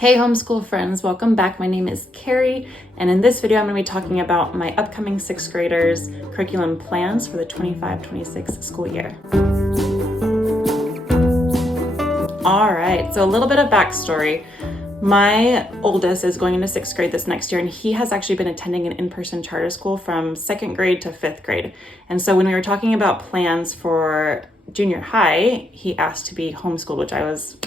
Hey homeschool friends, welcome back. My name is Carrie, and in this video I'm going to be talking about my upcoming 6th graders curriculum plans for the 25-26 school year. All right, so a little bit of backstory. My oldest is going into 6th grade this next year, and he has actually been attending an in-person charter school from 2nd grade to 5th grade. And so when we were talking about plans for junior high, he asked to be homeschooled, which I was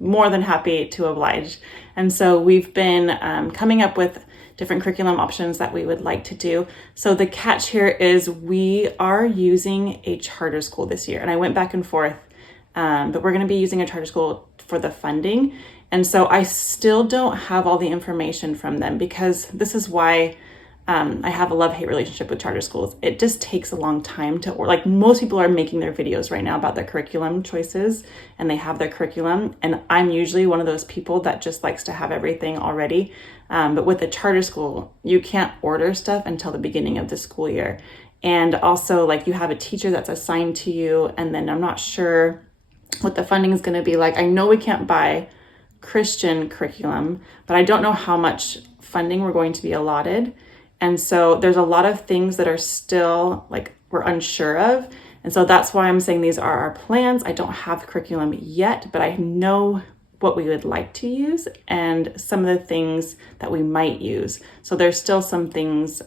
more than happy to oblige. And so we've been coming up with different curriculum options that we would like to do. So the catch here is we are using a charter school this year. And I went back and forth, but we're going to be using a charter school for the funding. And so I still don't have all the information from them, because this is why I have a love-hate relationship with charter schools. It just takes a long time to, or like most people are making their videos right now about their curriculum choices, and they have their curriculum. And I'm usually one of those people that just likes to have everything already. But with a charter school, you can't order stuff until the beginning of the school year. And also, like, you have a teacher that's assigned to you, and then I'm not sure what the funding is going to be like. I know we can't buy Christian curriculum, but I don't know how much funding we're going to be allotted. And so there's a lot of things that are still, like, we're unsure of. And so that's why I'm saying these are our plans. I don't have the curriculum yet, but I know what we would like to use and some of the things that we might use. So there's still some things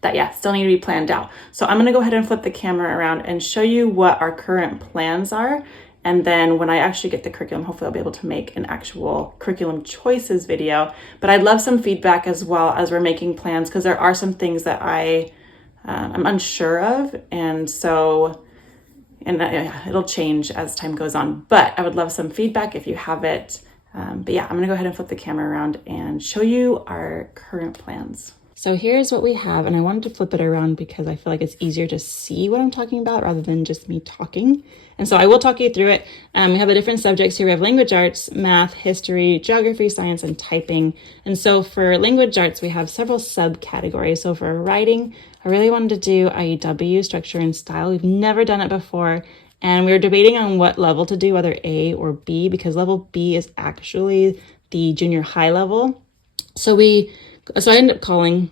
that still need to be planned out. So I'm gonna go ahead and flip the camera around and show you what our current plans are. And then when I actually get the curriculum, hopefully I'll be able to make an actual curriculum choices video. But I'd love some feedback as well as we're making plans, because there are some things that I'm unsure of. And so, it'll change as time goes on. But I would love some feedback if you have it. But yeah, I'm gonna go ahead and flip the camera around and show you our current plans. So here's what we have, and I wanted to flip it around because I feel like it's easier to see what I'm talking about rather than just me talking. And so I will talk you through it. We have the different subjects here. We have language arts, math, history, geography, science, and typing. And so for language arts, we have several subcategories. So for writing, I really wanted to do IEW, structure and style. We've never done it before. And we were debating on what level to do, whether A or B, because level B is actually the junior high level. So I ended up calling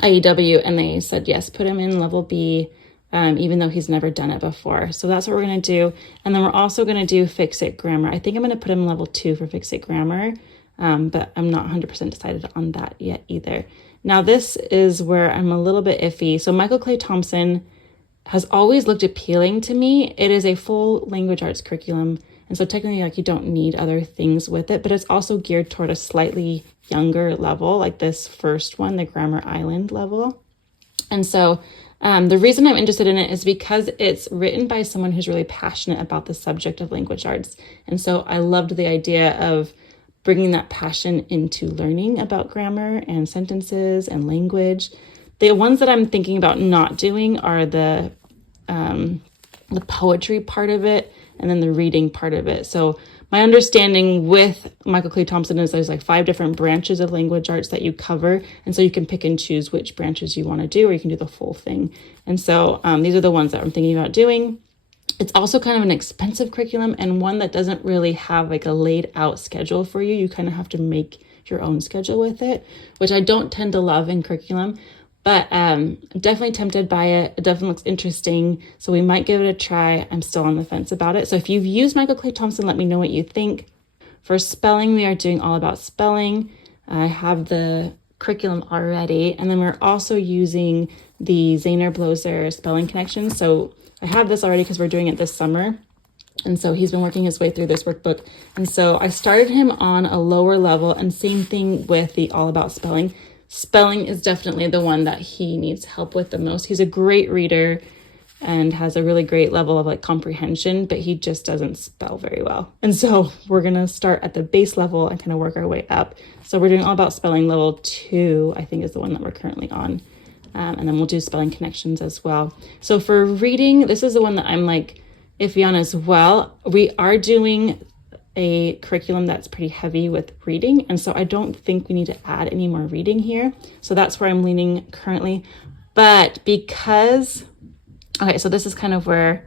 IEW, and they said, yes, put him in level B, even though he's never done it before. So that's what we're going to do. And then we're also going to do Fix-It Grammar. I think I'm going to put him in level 2 for Fix-It Grammar, but I'm not 100% decided on that yet either. Now, this is where I'm a little bit iffy. So Michael Clay Thompson has always looked appealing to me. It is a full language arts curriculum. And so technically, like, you don't need other things with it, but it's also geared toward a slightly younger level, like this first one, the Grammar Island level. And so the reason I'm interested in it is because it's written by someone who's really passionate about the subject of language arts. And so I loved the idea of bringing that passion into learning about grammar and sentences and language. The ones that I'm thinking about not doing are the poetry part of it, and then the reading part of it. So my understanding with Michael Clay Thompson is there's like 5 different branches of language arts that you cover. And so you can pick and choose which branches you want to do, or you can do the full thing. And so these are the ones that I'm thinking about doing. It's also kind of an expensive curriculum, and one that doesn't really have like a laid out schedule for you. You kind of have to make your own schedule with it, which I don't tend to love in curriculum. But I'm definitely tempted by it. It definitely looks interesting. So we might give it a try. I'm still on the fence about it. So if you've used Michael Clay Thompson, let me know what you think. For spelling, we are doing all about spelling. I have the curriculum already. And then we're also using the Zahner Bloser spelling connection. So I have this already because we're doing it this summer. And so he's been working his way through this workbook. And so I started him on a lower level, and same thing with the all about spelling. Spelling is definitely the one that he needs help with the most. He's a great reader and has a really great level of like comprehension, but he just doesn't spell very well. And so we're going to start at the base level and kind of work our way up. So we're doing all about spelling. Level 2, I think, is the one that we're currently on. And then we'll do spelling connections as well. So for reading, this is the one that I'm like iffy on as well. We are doing a curriculum that's pretty heavy with reading, and so I don't think we need to add any more reading here. So that's where I'm leaning currently. But because, okay, so this is kind of where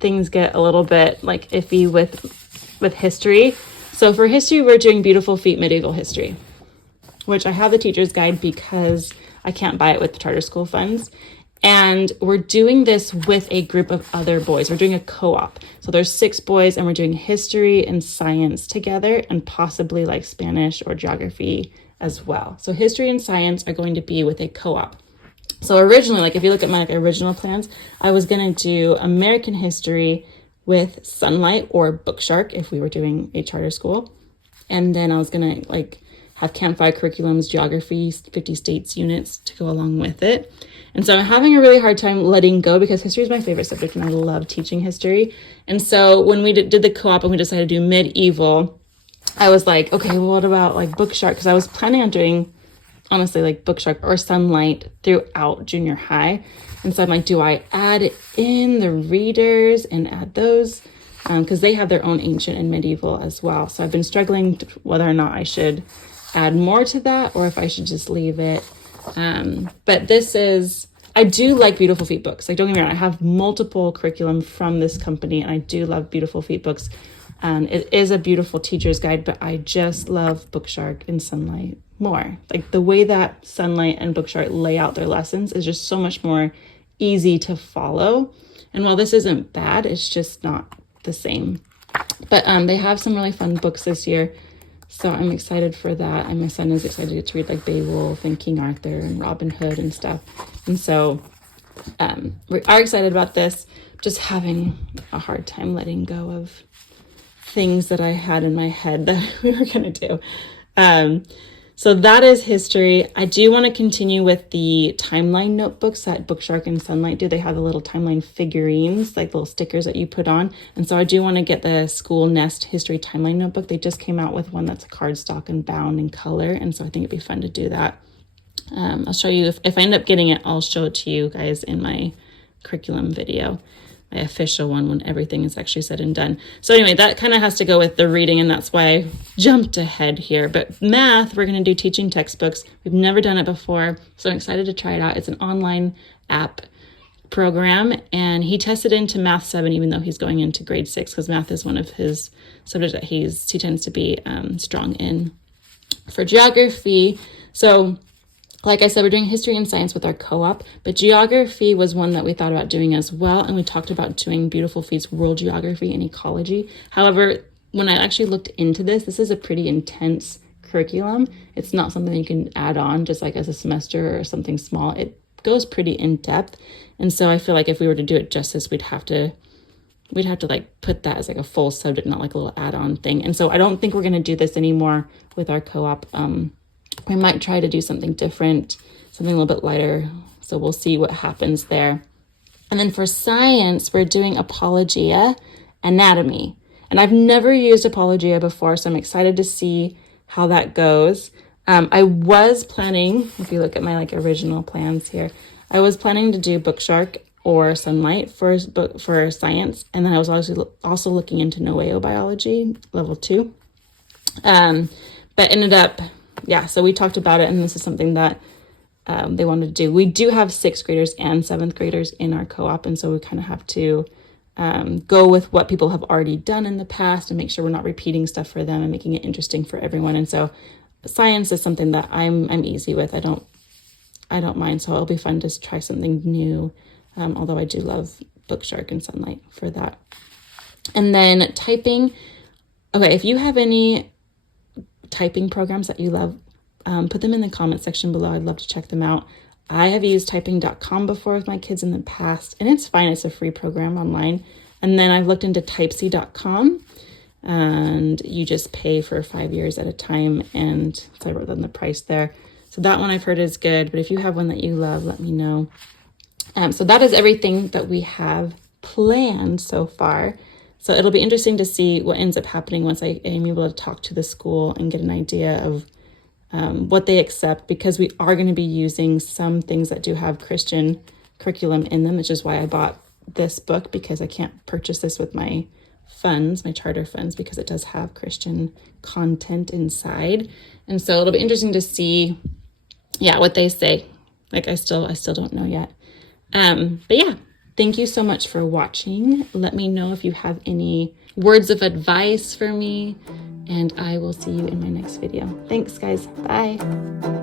things get a little bit like iffy with history. So for history, we're doing Beautiful Feet Medieval History, which I have the teacher's guide because I can't buy it with the charter school funds. And we're doing this with a group of other boys. We're doing a co-op. So there's 6 boys and we're doing history and science together, and possibly like Spanish or geography as well. So history and science are going to be with a co-op. So originally, like if you look at my original plans, I was going to do American history with Sunlight or Bookshark if we were doing a charter school. And then I was going to like have campfire curriculums, geography, 50 states units to go along with it. And so I'm having a really hard time letting go because history is my favorite subject and I love teaching history. And so when we did the co-op and we decided to do medieval, I was like, okay, well, what about like Bookshark? Because I was planning on doing, honestly, like Bookshark or Sunlight throughout junior high. And so I'm like, do I add in the readers and add those? Because they have their own ancient and medieval as well. So I've been struggling whether or not I should add more to that or if I should just leave it. But I do like Beautiful Feet books. Like, don't get me wrong, I have multiple curriculum from this company and I do love Beautiful Feet books. It is a beautiful teacher's guide, but I just love Bookshark and Sunlight more. Like the way that Sunlight and Bookshark lay out their lessons is just so much more easy to follow. And while this isn't bad, it's just not the same. But they have some really fun books this year. So I'm excited for that. And my son is excited to read like Beowulf and King Arthur and Robin Hood and stuff. And so we are excited about this. Just having a hard time letting go of things that I had in my head that we were going to do. So that is history. I do want to continue with the timeline notebooks that Bookshark and Sunlight do. They have the little timeline figurines, like little stickers that you put on. And so I do want to get the School Nest History Timeline Notebook. They just came out with one that's cardstock and bound in color. And so I think it'd be fun to do that. I'll show you, if I end up getting it, I'll show it to you guys in my curriculum video. My official one when everything is actually said and done. So anyway, that kind of has to go with the reading, and that's why I jumped ahead here. But math, we're going to do teaching textbooks. We've never done it before, so I'm excited to try it out. It's an online app program, and he tested into Math 7 even though he's going into grade 6 because math is one of his subjects that he tends to be strong in. For geography, so like I said, we're doing history and science with our co-op, but geography was one that we thought about doing as well. And we talked about doing Beautiful Feet's world geography and ecology. However, when I actually looked into this is a pretty intense curriculum. It's not something you can add on just like as a semester or something small. It goes pretty in depth. And so I feel like if we were to do it justice, we'd have to like put that as like a full subject, not like a little add-on thing. And so I don't think we're going to do this anymore with our co-op. We might try to do something different, something a little bit lighter. So we'll see what happens there. And then for science, we're doing Apologia Anatomy. And I've never used Apologia before, so I'm excited to see how that goes. I was planning, if you look at my like original plans here, I was planning to do Bookshark or Sunlight for science. And then I was also looking into Noeobiology, level 2. But ended up, so we talked about it, and this is something that they wanted to do. We do have 6th graders and 7th graders in our co-op, and so we kind of have to go with what people have already done in the past and make sure we're not repeating stuff for them and making it interesting for everyone. And so science is something that I'm easy with. I don't mind, so it'll be fun to try something new, although I do love Bookshark and Sunlight for that. And then typing. Okay, if you have any typing programs that you love, put them in the comment section below. I'd love to check them out. I have used typing.com before with my kids in the past, and it's fine. It's a free program online. And then I've looked into typesy.com, and you just pay for 5 years at a time. And so I wrote down the price there. So that one I've heard is good, but if you have one that you love, let me know. So that is everything that we have planned so far. So it'll be interesting to see what ends up happening once I am able to talk to the school and get an idea of what they accept, because we are going to be using some things that do have Christian curriculum in them, which is why I bought this book, because I can't purchase this with my funds, my charter funds, because it does have Christian content inside. And so it'll be interesting to see, what they say. Like I still don't know yet. But thank you so much for watching. Let me know if you have any words of advice for me. and I will see you in my next video. Thanks, guys. Bye.